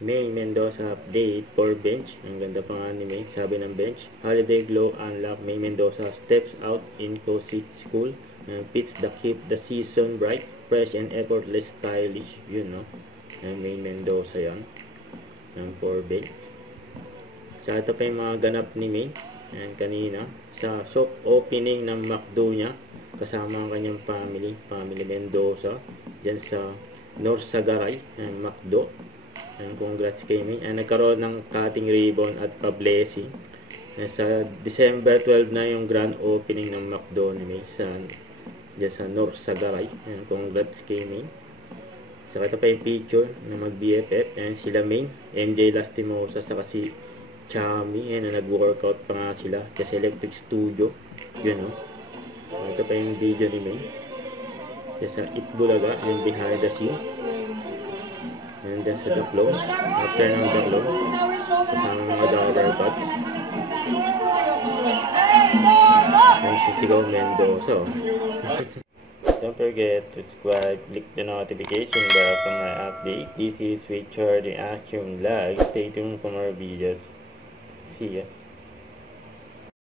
May Mendoza update for bench. Ang ganda pa nga ni May. Sabi ng bench. Holiday glow unlock. May Mendoza steps out in Cosit School. Fits the keep the season bright, fresh and effortless stylish. Yun, no? May Mendoza yan. For bench. Sa ito pa yung mga ganap ni May. Kanina. Sa soft opening ng McDo niya. Kasama ang kanyang family. Family Mendoza. Diyan sa North Sagaray. McDo. Congrats kay May. Nagkaroon ng cutting ribbon at pa-blessing. Sa December 12 na yung grand opening ng McDo ni May dyan sa North Sagaray. Congrats kay May. Saka ito pa yung picture na mag-BFF. Sila May, MJ Lastimosa, saka si Chami. Na nag-workout pa nga sila sa Electric Studio. Yun, no? Ito pa yung video ni May. Sa Itbulaga, yung behind the scene. And then sa Daklo, after ng Daklo, kasama mga dollar bucks. Ang sisigaw Mendoza. Don't forget to subscribe, click the notification bell for my update. This is Richard in Action Vlog. Stay tuned for more videos. See ya.